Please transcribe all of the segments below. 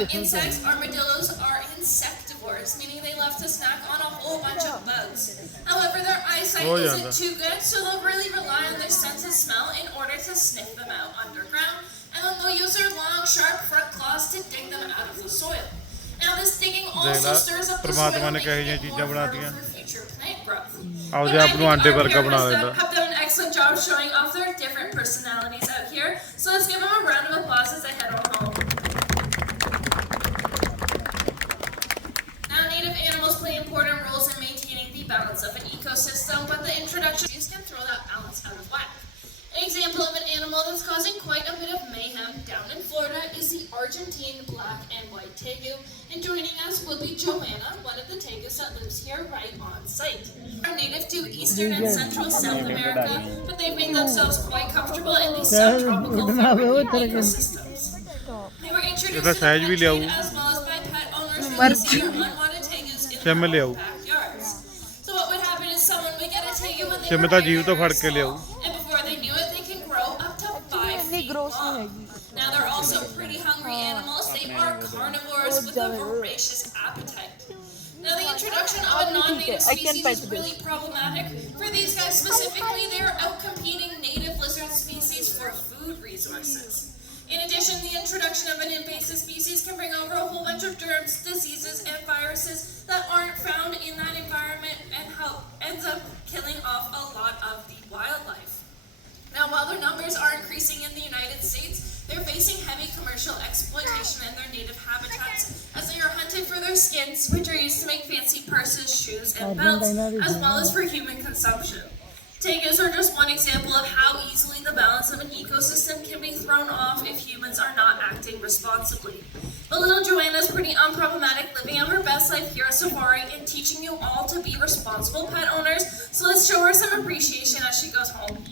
insects, armadillos are insectivores, meaning they love to snack on a whole bunch of bugs. However, their eyesight isn't too good, so they'll really rely on their sense of smell in order to sniff them out underground, and then they'll use their long, sharp front claws to dig them out of the soil. Now, this digging also stirs up the soil, making it more fertile for future plant growth. And I think our parents have done an excellent job showing off their different personalities out here, so let's give them a round of applause as they head on home. Now, native animals play important roles in maintaining the balance of an ecosystem, but the introduction of these can throw that balance out of whack. An example of an animal that's causing quite a bit of mayhem down in Florida is the Argentine black and white tegu. And joining us will be Joanna, one of the tegus that lives here right on site. Are native to eastern and central South America, but they've made themselves quite comfortable in these subtropical ecosystems. They were introduced to the country as well as by pet owners releasing their unwanted tegus in their own backyards. So what would happen is someone would get a tegu when they were small, and before they knew it, they can grow up to 5 feet long. Now, they're also pretty hungry animals. They are carnivores with a voracious appetite. Now, the introduction of a non-native species is really problematic. For these guys specifically, they are outcompeting native lizard species for food resources. In addition, the introduction of an invasive species can bring over a whole bunch of germs, diseases, and viruses that aren't found in that environment and ends up killing off a lot of the wildlife. Now, while their numbers are increasing in the United States, they're facing heavy commercial exploitation in their native habitats as they are hunted for their skins, which are used to make fancy purses, shoes, and belts, as well as for human consumption. Tegus are just one example of how easily the balance of an ecosystem can be thrown off if humans are not acting responsibly. But little Joanna is pretty unproblematic, living out her best life here at Safari and teaching you all to be responsible pet owners, so let's show her some appreciation as she goes home.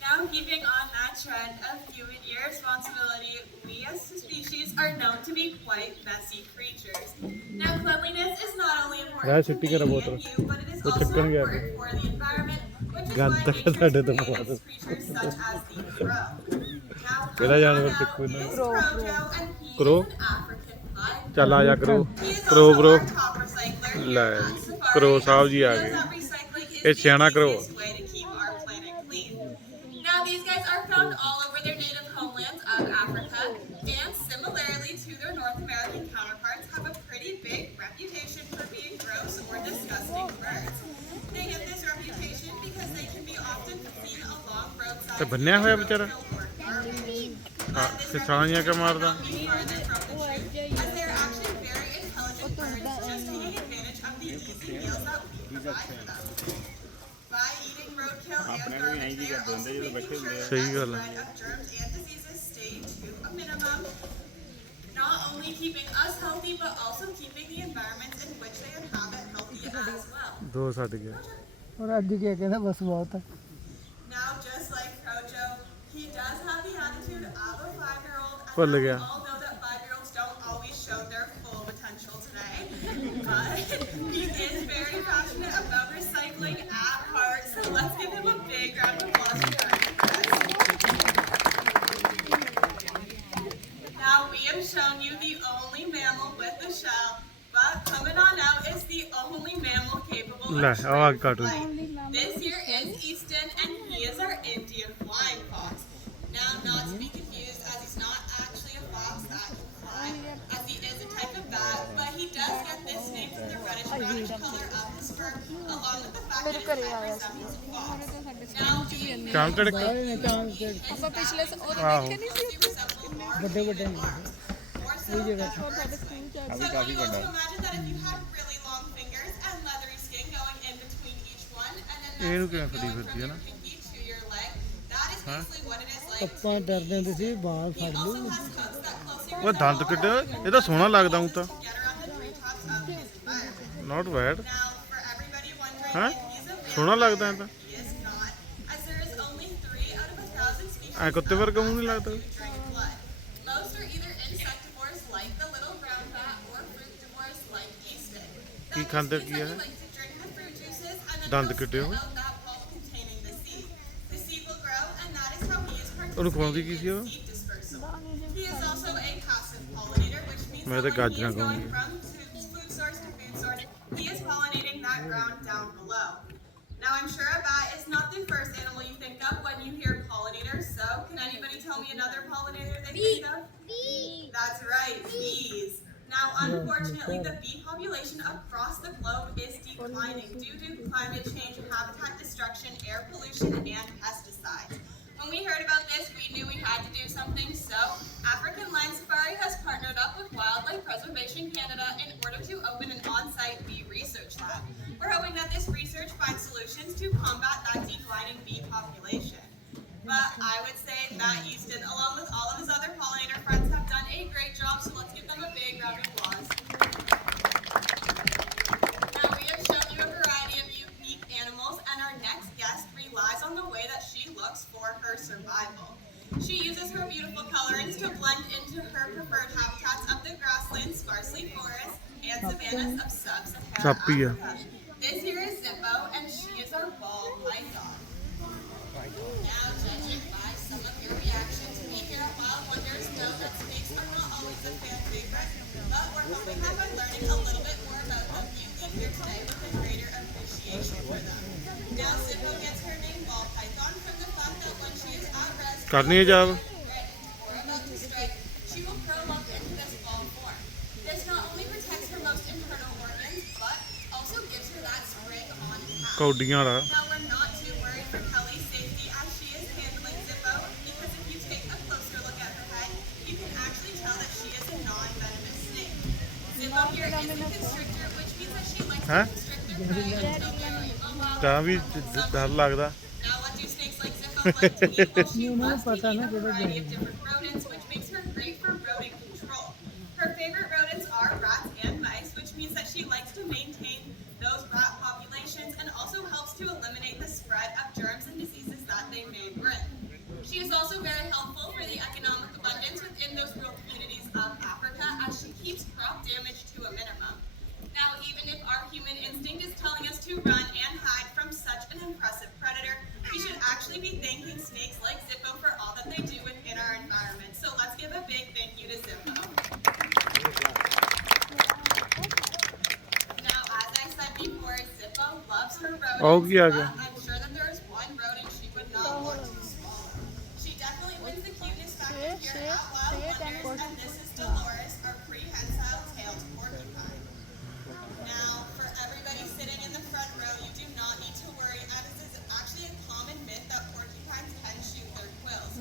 Now, keeping on that trend of human irresponsibility, we as a species are known to be quite messy creatures. Now, cleanliness is not only important to me and you, but it is also important for the environment, which is why nature creates creatures such as the crow. Now, coming on out is Crojo, and he is an African pine. He is also our top recycler here at Safari, and he knows that recycling is the easiest way to keep our planet clean. Now, these guys are found all over their native homelands of Africa, and similarly to their North American counterparts, have a pretty big reputation for being gross or disgusting birds. They get this reputation because they can be often seen along roadsides or garbage. But this reputation cannot be farther from the truth, as they are actually very intelligent birds, just taking advantage of the easy meals that we provide for them. By eating roadkill and garbage, they are also making sure that the spread of germs and diseases stay to a minimum, not only keeping us healthy, but also keeping the environments in which they inhabit healthy as well. Now, just like Crojo, he does have the attitude of a 5-year-old, and we all know that 5-year-olds don't always show their full potential today, but he is very passionate about recycling at heart, so let's give him a big round of applause for that. Now, we have shown you the only mammal with a shell, but coming on out is the only mammal capable of straight flight. This here is Easton, and he is our Indian flying fox. Now, not to be confused, as he's not actually a fox that can fly, as he is a type of bat, but he does get this name from the reddish-brownish color of his fur, along with the fact that his head resembles a fox. Now, being male, he is so you can also imagine that if you had really long fingers and leathery skin going in between each one, and then that's going from your pinky to your leg, that is basically what it is like to be. He also has coats that closely resemble दंत किड्डे ये तो सोहना लगदा हूं ता to get around the treetops of his environment. Not bad Now, for everybody wondering हाँ if he's a Sohna vampire, लगदा है ता he is not, as there is only 3 out of 1,000 species ऐ कुत्ते of वर्गा मुंह नहीं bats लगता that do drink blood. Most are either insectivores like the little brown bat or fruitivores like Easton. That की just खांदे means की that है he likes to drink the fruit juices and then दंत he'll किड्डे spit हो out that pulp containing the seeds. ਉਹਨੂੰ ਖਵਾਉਂਦੀ ਕੀ ਸੀ ਉਹ? seed dispersal. He is also a passive pollinator, which means ਮੈਂ ਤਾਂ that when he ਗਾਜਰਾਂ is going ਖਾਊਂਗੀ। from food source to food source, he is pollinating that ground down below. Now, I'm sure a bat is not the first animal you think of when you hear pollinators, so can anybody tell me another pollinator they think of? Bee. That's right, bees. Now, unfortunately, the bee population across the globe is declining due to climate change, habitat destruction, air pollution, and pesticides. When we heard about this, we knew we had to do something, so African Land Safari has partnered up with Wildlife Preservation Canada in order to open an on-site bee research lab. We're hoping that this research finds solutions to combat that declining bee population. But I would say that Easton, along with all of his other pollinator friends, have done a great job, so let's give them a big round of applause. Now, we have shown you a variety of unique animals, and our next guest relies on the way that she looks for her survival. She uses her beautiful colorings to blend into her preferred habitats of the grasslands, sparsely forests, and savannas of sub-Saharan Sappy hai. Africa. This here is Zippo, and she is our ball python. Now, judging by some of your reactions, we here at Wild Wonders know that snakes are not always a fan favorite, but we're hoping that by learning a little bit more about them, you leave here today with a greater appreciation for them. Now, Zippo gets her name ball python from the fact that when she is at rest, ਕਰਨੀ ਹੈ job. or about to strike, she will curl up into this ball form. This not only protects her most internal organs, but also gives her that spring on path. ਕੌਡੀਆਂ ਵਾਲਾ। Now, we're not too worried for Kelly's safety as she is handling Zippo, because if you take a closer look at her head, you can actually tell that she is a non-venomous snake. Zippo here is a constrictor, which means that she likes Huh? to constrict their prey until they're immobile. ਤਾਂ ਵੀ ਡਰ ਲੱਗਦਾ। Now, what do snakes like Zippo like to eat? Well, she loves to eat a variety of different rodents, which makes her great for rodent control. Her favorite rodents are rats and mice, which means that she likes to maintain those rat populations and also helps to eliminate the spread of germs and diseases that they may bring. She is also very helpful for the economic abundance within those rural communities of Africa as she keeps crop damage to a minimum. Now, even if our human instinct is telling us to run and hide from such an impressive predator, we should actually be thanking snakes like Zippo for all that they do within our environment. So let's give a big thank you to Zippo. Now, as I said before, Zippo loves her rodents, Oh, yeah, but yeah. I'm sure that there is one rodent she would not want to swallow. She definitely wins the cuteness factor here at Wild Wonders, and this is Dolores, our prehensile tailed porcupine. Now, for everybody sitting in the front row, you do not need to worry, as it is actually a common myth that porcupines can shoot their quills.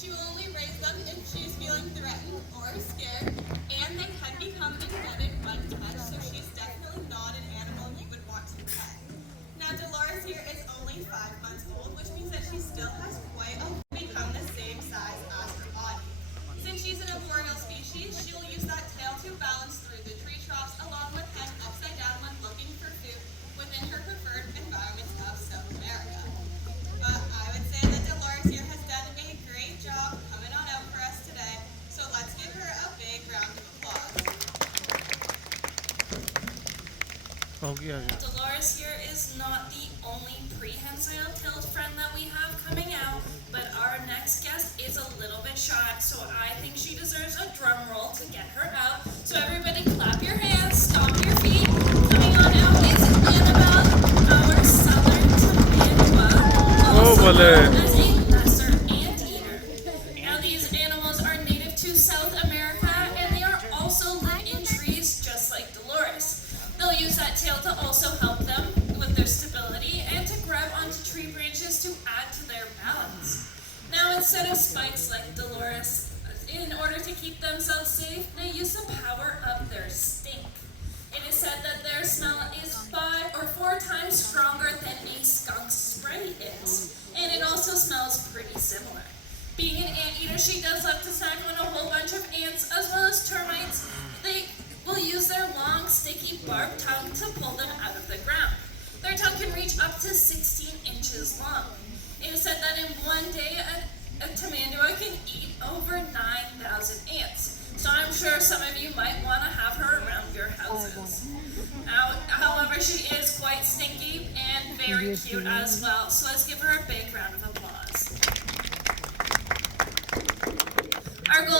She will only raise them if she is feeling threatened or scared, and they can become embedded when touched, so she's definitely not an animal you would want to pet. Now, Dolores here is only 5 months old, which means that she still has quite a become the same size as her body. Since she's an arboreal species, she'll use that tail to balance through the tree troughs, along with head upside down when looking for food within her preferred environments of South America. But I would say that Dolores here has done a great job coming on out for us today, so let's give her a big round of applause. ਹੋ ਗਿਆ ਜੀ। Dolores here is not the only prehensile-tailed friend that we have coming out, but our next guest is a little bit shy, so I think she deserves a drum roll to get her out. So everybody clap your hands, stomp your feet. Coming on out is Annabelle, our southern tamandua, also bale. known as a lesser anteater. Now these animals are native to South America, and they are also live in trees just like Dolores. They'll use that tail to also help them with their stability and to grab onto tree branches to add to their balance. Now, instead of spikes like Dolores, in order to keep themselves safe, they use the power of their stink. It is said that their smell is 5 or 4 times stronger than a skunk's spray is, and it also smells pretty similar. Being an anteater, she does love to snack on a whole bunch of ants as well as termites. They will use their long, sticky, barbed tongue to pull them out of the ground. Their tongue can reach up to 16 inches long. It is said that in one day, a tamandua can eat over 9,000 ants. So I'm sure some of you might want to have her around your houses. Now, however, she is quite stinky and very cute as well. So let's give her a big round of applause.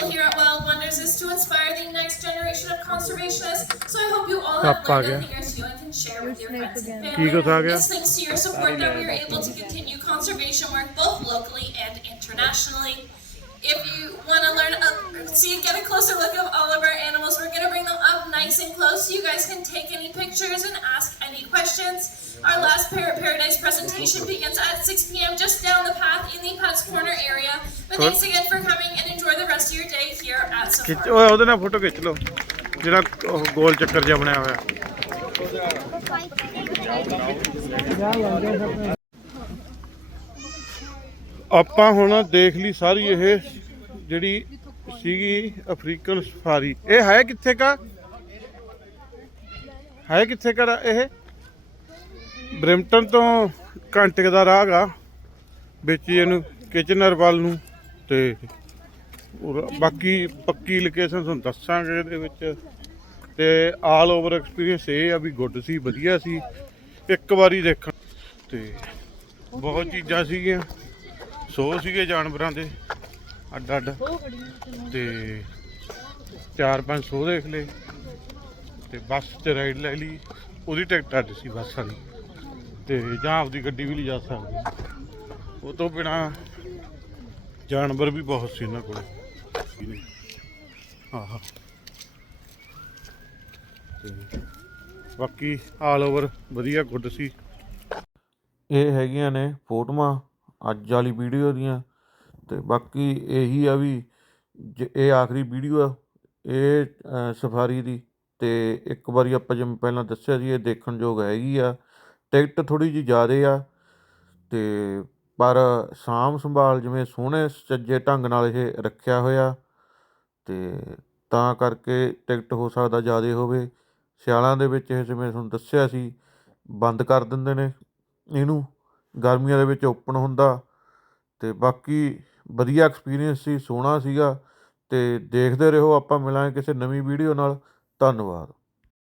goal here at Wild Wonders is to inspire the next generation of conservationists. So I hope you all have Sap uh learned गया। a thing or two and can share with your friends and की family. कुछ आ गया? It's thanks to your support that we are able to continue conservation work both locally and internationally. If you want to get a closer look of all of our animals, we're going to bring them up nice and close so you guys can take any pictures and ask any questions. Our last Parrot Paradise presentation begins at 6 p.m. just down the path in the Pets Corner area. But thanks again for coming and enjoy the rest of your day here at ਖਿੱਚ Safari. ਓਏ ਉਹਦੇ ਨਾਲ photo ਖਿੱਚ ਲਓ ਜਿਹੜਾ ਉਹ ਗੋਲ ਚੱਕਰ ਜਿਹਾ ਬਣਿਆ ਹੋਇਆ। ਆਪਾਂ ਹੁਣ ਦੇਖ ਲਈ ਸਾਰੀ ਇਹ ਜਿਹੜੀ ਸੀਗੀ ਅਫਰੀਕਨ ਸਫਾਰੀ। ਇਹ ਹੈ ਕਿੱਥੇ ਕਾ ਇਹ ਬ੍ਰਿਮਟਨ ਤੋਂ ਘੰਟੇ ਦਾ ਰਾਹ ਗਾ ਵਿੱਚ ਇਹਨੂੰ ਕਿਚਨਰ ਵੱਲ ਨੂੰ। ਤੇ ਬਾਕੀ ਪੱਕੀ ਲੋਕੇਸ਼ਨ ਤੁਹਾਨੂੰ ਦੱਸਾਂਗੇ ਇਹਦੇ ਵਿੱਚ। ਤੇ ਆਲ ਓਵਰ ਐਕਸਪੀਰੀਅੰਸ ਇਹ ਆ ਵੀ ਗੁੱਡ ਸੀ, ਵਧੀਆ ਸੀ ਇੱਕ ਵਾਰੀ ਦੇਖਣ। ਤੇ ਬਹੁਤ ਚੀਜ਼ਾਂ ਸੀਗੀਆਂ, ਸੋ ਸੀਗੇ ਜਾਨਵਰਾਂ ਦੇ ਅੱਡ ਅੱਡ। ਤੇ 4-5 ਸੋ ਦੇਖ ਲਏ। ਤੇ ਬੱਸ 'ਚ ਰਾਈਡ ਲੈ ਲਈ, ਉਹਦੀ ਟਿਕਟ ਅੱਡ ਸੀ ਬੱਸ ਵਾਲੀ। ਤੇ ਜਾਂ ਆਪਦੀ ਗੱਡੀ ਵੀ ਲਿਜਾ ਸਕਦੇ। ਉਹ ਤੋਂ ਬਿਨਾਂ ਜਾਨਵਰ ਵੀ ਬਹੁਤ ਸੀ ਇਹਨਾਂ ਕੋਲ। ਆਹ ਤੇ ਬਾਕੀ ਆਲ ਓਵਰ ਵਧੀਆ ਗੁੱਡ ਸੀ। ਇਹ ਹੈਗੀਆਂ ਨੇ ਫੋਟੋਆਂ ਅੱਜ ਵਾਲੀ ਵੀਡੀਓ ਦੀਆਂ। ਤੇ ਬਾਕੀ ਇਹੀ ਆ ਵੀ ਇਹ ਆਖਰੀ ਵੀਡੀਓ ਆ ਇਹ ਸਫਾਰੀ ਦੀ। ਤੇ ਇੱਕ ਵਾਰੀ ਆਪਾਂ ਜਿਵੇਂ ਪਹਿਲਾਂ ਦੱਸਿਆ ਸੀ ਇਹ ਦੇਖਣ ਯੋਗ ਹੈਗੀ ਆ। ਟਿਕਟ ਥੋੜ੍ਹੀ ਜਿਹੀ ਜ਼ਿਆਦਾ ਆ ਤੇ ਪਰ ਸਾਂਭ ਸੰਭਾਲ ਜਿਵੇਂ ਸੋਹਣੇ ਸੁਚੱਜੇ ਢੰਗ ਨਾਲ ਇਹ ਰੱਖਿਆ ਹੋਇਆ। ਤੇ ਤਾਂ ਕਰਕੇ ਟਿਕਟ ਹੋ ਸਕਦਾ ਜ਼ਿਆਦਾ ਹੋਵੇ। ਸਿਆਲਾਂ ਦੇ ਵਿੱਚ ਇਹ ਜਿਵੇਂ ਤੁਹਾਨੂੰ ਦੱਸਿਆ ਸੀ ਬੰਦ ਕਰ ਦਿੰਦੇ ਨੇ ਇਹਨੂੰ, ਗਰਮੀਆਂ ਦੇ ਵਿੱਚ ਓਪਨ ਹੁੰਦਾ। ਤੇ ਬਾਕੀ ਵਧੀਆ ਐਕਸਪੀਰੀਅੰਸ ਸੀ, ਸੋਹਣਾ ਸੀਗਾ। ਤੇ ਦੇਖਦੇ ਰਹੋ, ਆਪਾਂ ਮਿਲਾਂਗੇ ਕਿਸੇ ਨਵੀਂ ਵੀਡੀਓ ਨਾਲ। ਧੰਨਵਾਦ।